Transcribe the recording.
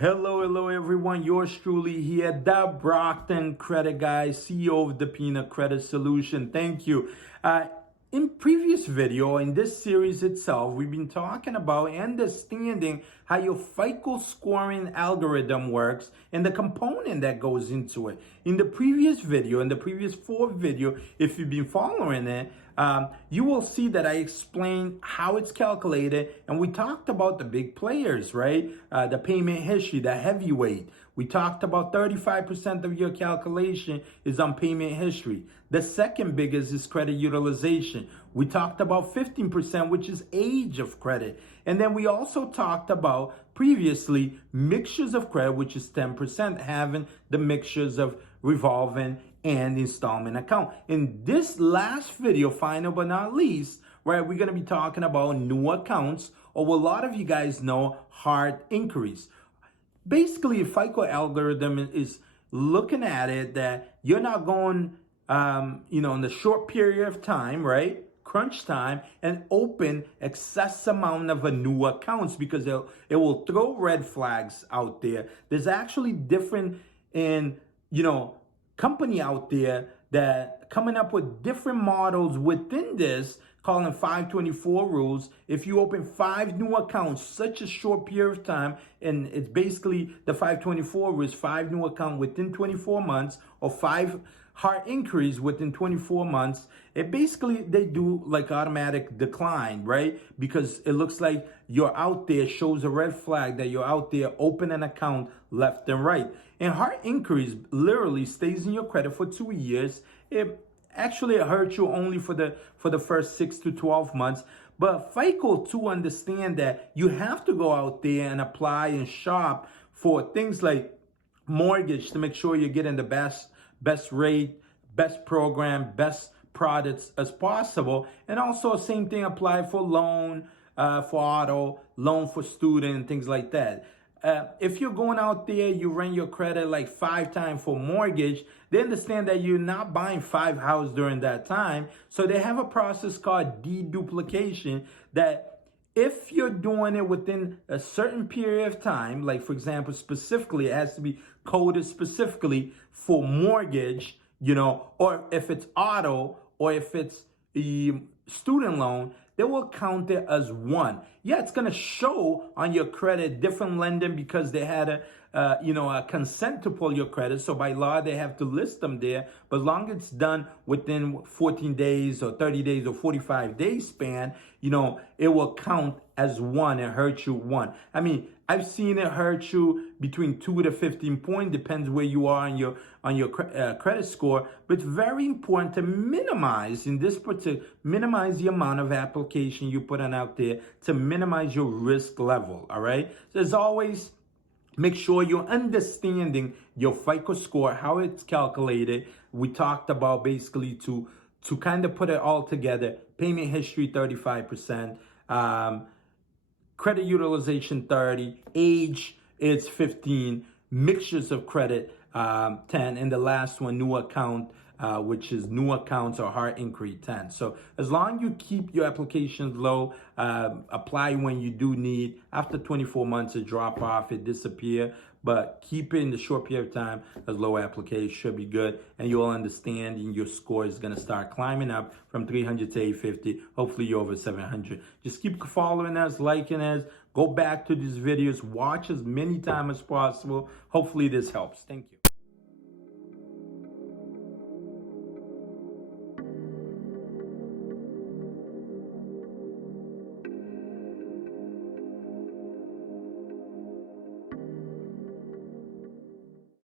Hello everyone. Yours truly here, the Brockton Credit Guy, CEO of Depina Credit Solutions. Thank you. In previous video, in this series itself, we've been talking about understanding how your FICO scoring algorithm works and the component that goes into it. In the previous video, in the previous 4 video, if you've been following it, you will see that I explained how it's calculated, and we talked about the big players, right? The payment history, the heavyweight. We talked about 35% of your calculation is on payment history. The second biggest is credit utilization. We talked about 15%, which is age of credit. And then we also talked about previously mixtures of credit, which is 10%, having the mixtures of revolving and installment account. In this last video, final but not least, right, we're going to be talking about new accounts, or what a lot of you guys know, hard inquiries. Basically, a FICO algorithm is looking at it that you're not going, in the short period of time, right? Crunch time, and open excess amount of a new accounts, because it will throw red flags out there. There's actually different company out there that coming up with different models within this, calling 524 rules. If you open 5 new accounts such a short period of time, and it's basically the 524 rules, 5 new accounts within 24 months, or 5 hard inquiries within 24 months, it basically, they do like automatic decline, right? Because it looks like you're out there, shows a red flag that you're out there, open an account left and right. And hard inquiries literally stays in your credit for 2 years. It hurts you only for the first 6 to 12 months. But FICO to understand that you have to go out there and apply and shop for things like mortgage to make sure you're getting the best rate, best program, best products as possible. And also same thing apply for loan, for auto, loan for student, and things like that. If you're going out there, you run your credit like 5 times for mortgage, they understand that you're not buying 5 houses during that time. So they have a process called deduplication, that if you're doing it within a certain period of time, like for example, specifically, it has to be coded specifically for mortgage, or if it's auto, or if it's a student loan, they will count it as one. Yeah, it's going to show on your credit different lending because they had a consent to pull your credit. So by law, they have to list them there. But as long as it's done within 14 days or 30 days or 45 days span, it will count as one and hurt you one. I mean, I've seen it hurt you between 2 to 15 points, depends where you are on your credit score. But it's very important to minimize, minimize the amount of application you put on out there to minimize your risk level. All right. So as always, make sure you're understanding your FICO score, how it's calculated. We talked about basically to kind of put it all together. Payment history, 35%. Credit utilization, 30. Age, it's 15. Mixtures of credit, 10. And the last one, new account, which is new accounts or hard inquiry, 10. So as long as you keep your applications low, apply when you do need. After 24 months, it drop off, it disappear. But keep it in the short period of time as low application should be good. And you'll understand, and your score is going to start climbing up from 300 to 850. Hopefully you're over 700. Just keep following us, liking us. Go back to these videos. Watch as many times as possible. Hopefully this helps. Thank you.